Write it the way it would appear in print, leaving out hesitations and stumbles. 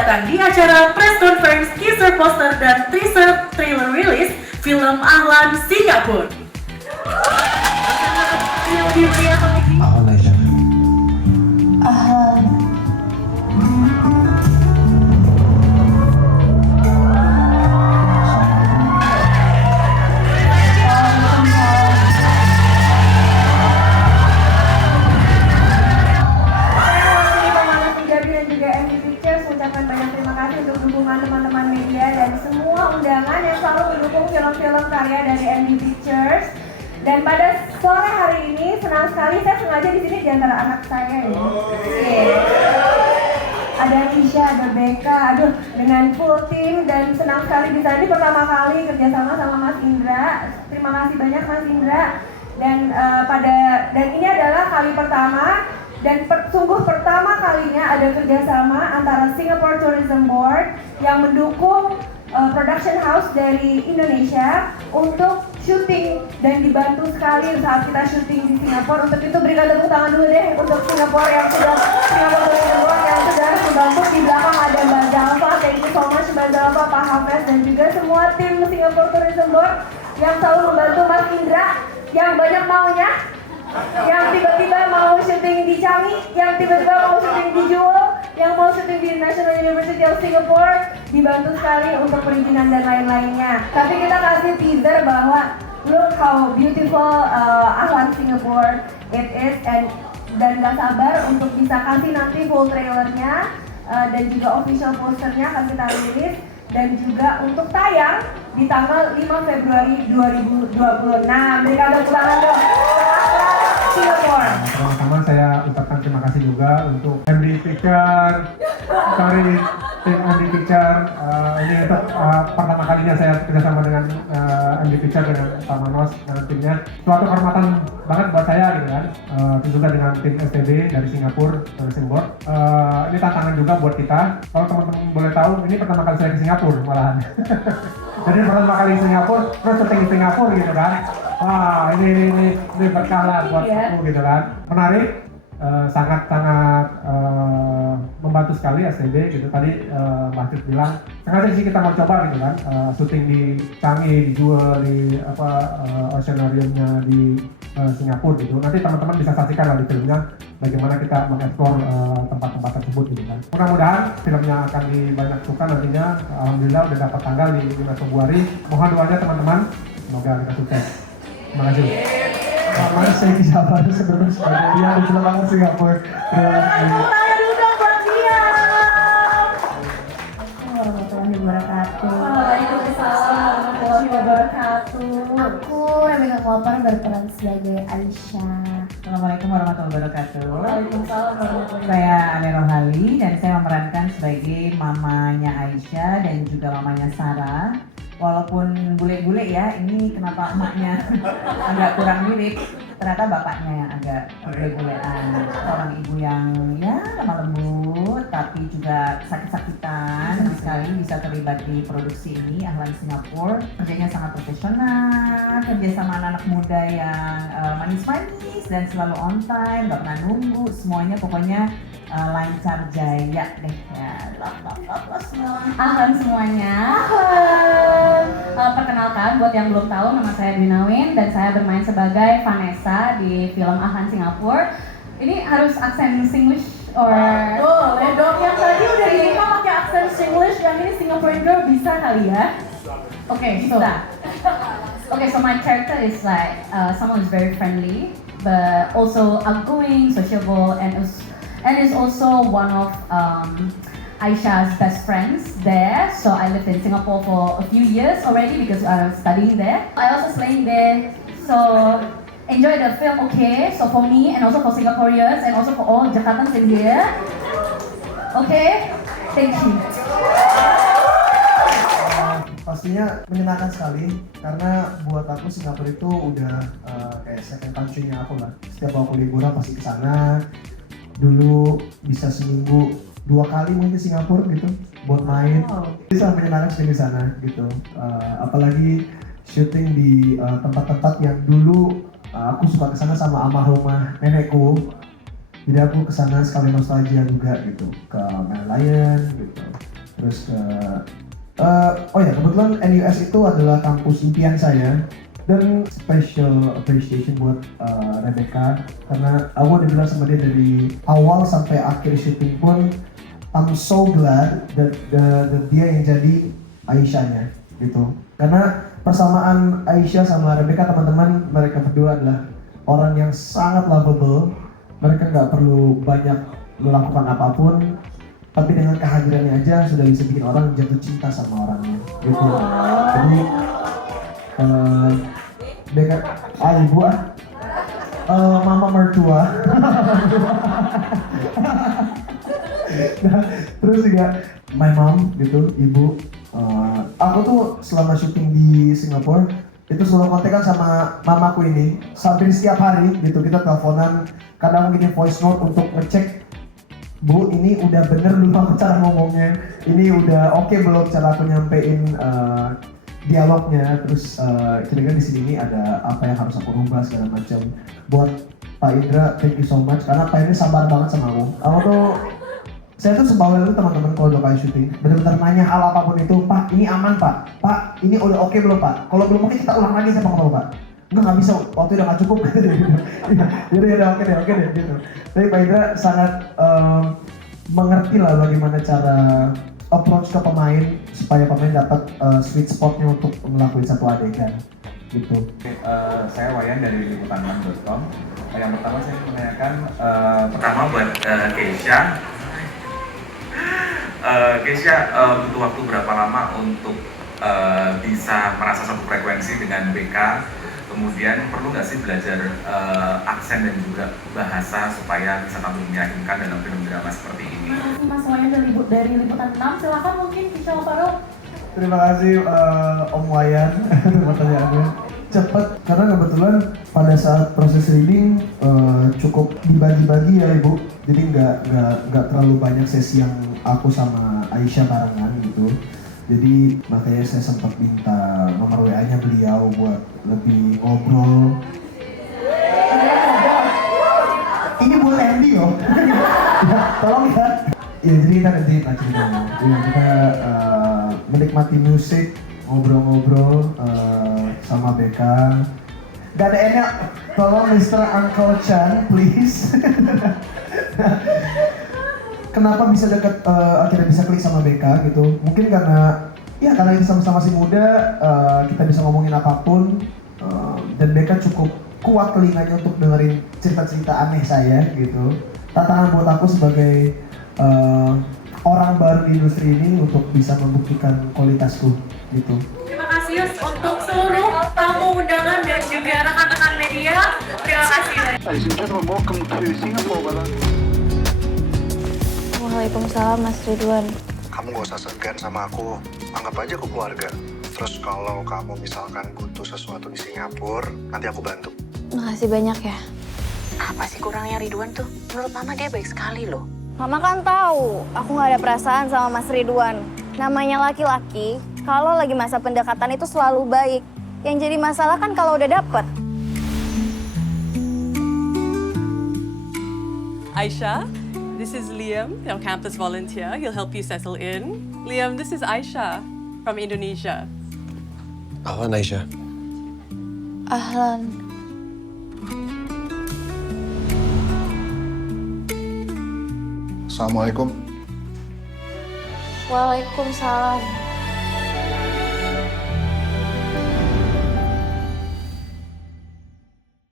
datang di acara press conference teaser poster dan teaser trailer rilis film Ahlan Singapura. Yang lebih meriah komedi. Ahlan Aisyah. Ahlan. Ucapkan banyak terima kasih untuk dukungan teman-teman media dan semua undangan yang selalu mendukung film-film karya dari MD Pictures. Dan pada sore hari ini senang sekali saya sengaja di sini di antara anak saya ya. Ada Isha, ada Becca, aduh dengan full team dan senang sekali di sana. Ini pertama kali kerjasama sama Mas Indra. Terima kasih banyak Mas Indra. Dan ini adalah kali pertama. Dan sungguh pertama kalinya ada kerjasama antara Singapore Tourism Board yang mendukung production house dari Indonesia untuk syuting dan dibantu sekali saat kita syuting di Singapura. Untuk itu berikan tepuk tangan dulu deh untuk Singapore Singapore Tourism Board yang sudah membantu. Di belakang ada Mbak Zalfa, thank you so much Mbak Zalfa, Pak Hafez dan juga semua tim Singapore Tourism Board yang selalu membantu Mas Indra yang banyak maunya. Yang tiba-tiba mau syuting di Changi, yang tiba-tiba mau syuting di Jewel, yang mau syuting di National University of Singapore, dibantu sekali untuk perizinan dan lain-lainnya. Tapi kita kasih teaser bahwa look how beautiful Ahlan Singapore it is, dan gak sabar untuk bisa kasih nanti full trailernya dan juga official posternya akan kita rilis dan juga untuk tayang di tanggal 5 Februari 2026. Berikan tepuk tangan dong. Pertama-tama saya ucapkan terima kasih juga untuk MD Picture, tim MD Picture. Ini pertama kalinya saya kerjasama dengan MD Picture dengan Pak Manos dan timnya. Suatu kehormatan banget buat saya gitu kan. Juga dengan tim STB dari Singapura Tourism Board. Ini tantangan juga buat kita. Kalau teman-teman boleh tahu, ini pertama kali saya ke Singapura malahan. Jadi pertama kali ke Singapura, terus syuting di Singapura gitu kan. Wah, ini berkah lah buat aku gitu kan. Menarik, sangat-sangat membantu sekali STB gitu. Tadi Mbak Tit bilang, sengaja sih kita mau coba gitu kan, syuting di Changi, di Jewel, di Oceanariumnya di Singapura gitu. Nanti teman-teman bisa saksikan lah di filmnya bagaimana kita mengeksplor tempat-tempat tersebut gitu kan. Mudah-mudahan filmnya akan banyak suka nantinya. Alhamdulillah udah dapat tanggal di 5 Februari. Mohon doanya teman-teman, semoga kita sukses. Terima kasih. Mari saya bisa bantu sebenarnya sebagai dia di film Ahlan Singapura. Warahmatullahi wabarakatuh. Waalaikumsalam warahmatullahi wabarakatuh. Aku Rebecca Koper berperan sebagai Aisyah. Assalamualaikum warahmatullahi wabarakatuh. Waalaikumsalam warahmatullahi wabarakatuh. Saya Ane Rohali dan saya memerankan sebagai mamanya Aisyah dan juga mamanya Sarah. Walaupun bule-bule ya, ini kenapa emaknya agak kurang mirip, ternyata bapaknya yang agak bule-bulean. Seorang ibu yang ya lemah lembut, tapi juga sakit-sakitan sekali bisa terlibat di produksi ini, Ahlan Singapura. Kerjanya sangat profesional, kerja sama anak-anak muda yang manis-manis dan selalu on time, gak pernah nunggu, semuanya pokoknya lancar jaya deh ya. Love semua. Ahlan semuanya. Perkenalkan buat yang belum tahu, nama saya Dina Win dan saya bermain sebagai Vanessa di film Ahlan Singapura. Ini harus aksen Singlish or Boleh dong, yang tadi udah dinikah pakai aksen Singlish, yang ini Singaporean girl bisa kali ya? Okay, so my character is like someone who's very friendly, but also outgoing, sociable, and is also one of Aisha's best friends there. So I lived in Singapore for a few years already because I was studying there. I also staying there, so enjoy the film. Okay, so for me and also for Singaporeans and also for all Jakartans in here. Okay, thank you. Pastinya menyenangkan sekali karena buat aku Singapura itu udah kayak second country-nya aku lah. Setiap aku liburan pasti ke sana. Dulu bisa seminggu 2 kali mungkin ke Singapura gitu buat main. Bisa menyenangkan sekali di sana gitu. Apalagi syuting di tempat-tempat yang dulu aku suka kesana sama almarhumah nenekku. Jadi aku kesana sekali nostalgia juga gitu ke Merlion gitu. terus ke oh ya, kebetulan NUS itu adalah kampus impian saya, dan special appreciation buat Rebecca, karena aku udah bilang sama dia dari awal sampai akhir syuting pun, I'm so glad that dia yang jadi Aisyah-nya gitu. Karena persamaan Aisyah sama Rebecca, teman-teman, mereka berdua adalah orang yang sangat lovable. Mereka nggak perlu banyak melakukan apapun, tapi dengan kehadirannya aja sudah bisa bikin orang jatuh cinta sama orangnya gitu. Jadi Becca, ibu mama mertua. Nah, terus juga my mom gitu, ibu. Aku tuh selama syuting di Singapura itu selalu kontekan sama mamaku ini, hampir setiap hari gitu. Kita teleponan, kadang mungkin voice note untuk ngecek, Bu, ini udah bener belum aku cara ngomongnya, ini udah oke belum cara aku nyampein dialognya, terus kira-kira di sini ini ada apa yang harus aku rubah segala macam. Buat Pak Indra, thank you so much, karena Pak Indra sabar banget sama aku. Aku tuh, saya tuh sebawel itu teman-teman kalau udah kayak syuting, benar-benar nanya hal apapun itu, Pak ini aman Pak ini udah oke belum Pak? Kalau belum oke kita ulang lagi, saya ngomong Pak. Nggak bisa, waktu udah nggak cukup gitu. Jadi udah oke deh gitu. Tapi Pak Indra sangat mengerti lah bagaimana cara approach ke pemain supaya pemain dapat sweet spotnya untuk ngelakuin satu adegan gitu. Saya Wayan dari liputan6.com. Yang pertama saya menanyakan pertama buat Keisha. Keisha butuh waktu berapa lama untuk bisa merasa satu frekuensi dengan BK? Kemudian perlu nggak sih belajar aksen dan juga bahasa supaya bisa tampil meyakinkan dalam film drama seperti ini? Mas Wayan dari Liputan 6, silakan mungkin Kisha Farul. Terima kasih Om Wayan pertanyaannya. Cepet, karena kebetulan pada saat proses reading cukup dibagi-bagi ya Ibu. Jadi nggak terlalu banyak sesi yang aku sama Aisyah barengan gitu. Jadi makanya saya sempat minta nomor WA-nya beliau buat lebih ngobrol. Ini buat Andy loh. Ya, tolong ya. Ya jadi kita nanti ceritanya. Ya, kita menikmati musik, ngobrol-ngobrol sama Becca. Gak ada enak. Tolong Mr. Uncle Chan, please. Kenapa bisa deket, akhirnya bisa klik sama Becca gitu? Mungkin karena kita sama-sama masih muda, kita bisa ngomongin apapun, dan Becca cukup kuat telinganya untuk dengerin cerita-cerita aneh saya gitu. Tantangan buat aku sebagai orang baru di industri ini untuk bisa membuktikan kualitasku gitu. Terima kasih untuk seluruh tamu undangan dan juga rekan-rekan media. Terima kasih. Ladies and gentlemen, welcome to Singapore, brother. Waalaikumsalam Mas Ridwan. Kamu gak usah segan sama aku, anggap aja aku keluarga. Terus kalau kamu misalkan butuh sesuatu di Singapura, nanti aku bantu. Makasih banyak ya. Apa sih kurangnya Ridwan tuh? Menurut Mama dia baik sekali loh. Mama kan tahu, aku nggak ada perasaan sama Mas Ridwan. Namanya laki-laki, kalau lagi masa pendekatan itu selalu baik. Yang jadi masalah kan kalau udah dapet. Aisha, this is Liam, your campus volunteer. He'll help you settle in. Liam, this is Aisha from Indonesia. Ahlan Aisyah. Ahlan. Assalamualaikum. Waalaikumsalam.